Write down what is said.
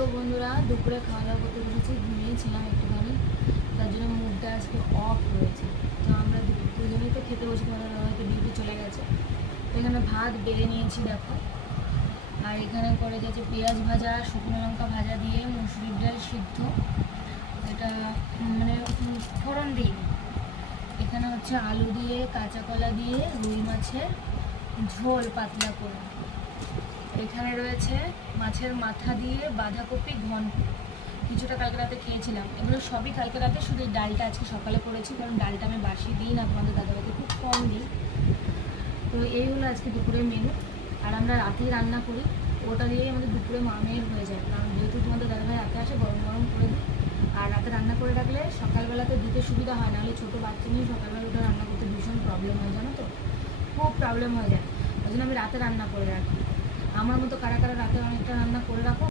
তো বন্ধুরা দুপুরে খাওয়া দাওয়া করতে বসেছি, ঘুমিয়েছিলাম একটুখানি, তার জন্য মুডটা আজকে অফ হয়েছে। তো আমরা দুজনেই তো খেতে বসে, তোমাদের হয়তো ডিউটি চলে গেছে। তো এখানে ভাত বেড়ে নিয়েছি দেখো, আর এখানে করে যাচ্ছে পেঁয়াজ ভাজা, শুকনো লঙ্কা ভাজা দিয়ে মুসুরির ডাল সিদ্ধ, এটা মানে ফোড়ন দিই। এখানে হচ্ছে আলু দিয়ে কাঁচা কলা দিয়ে রুই মাছের ঝোল পাতলা করে। এখানে রয়েছে মাছের মাথা দিয়ে বাঁধাকপি ঘন্ট, কিছুটা কালকে রাতে খেয়েছিলাম। এগুলো সবই কালকে রাতে, শুধু ডালটা আজকে সকালে করেছি, কারণ ডালটা আমি বাসি দিই না, তোমাদের দাদাভাইকে খুব কম দিই। তো এই হলো আজকে দুপুরের মেনু। আর আমরা রাতেই রান্না করি, ওটা দিয়েই আমাদের দুপুরে মামের হয়ে যায়, কারণ যেহেতু তোমাদের দাদাভাই রাতে আসে গরম গরম করে দিই। আর রাতে রান্না করে রাখলে সকালবেলাতে দিতে সুবিধা হয়, নাহলে ছোটো বাচ্চা নিয়ে সকালবেলা ওটা রান্না করতে ভীষণ প্রবলেম হয়, জানো তো, খুব প্রবলেম হয়ে যায়। ওই জন্য আমি রাতে রান্না করে রাখি। আমার মতো কারা কারা রাতে অনেকটা রান্না করে রাখো।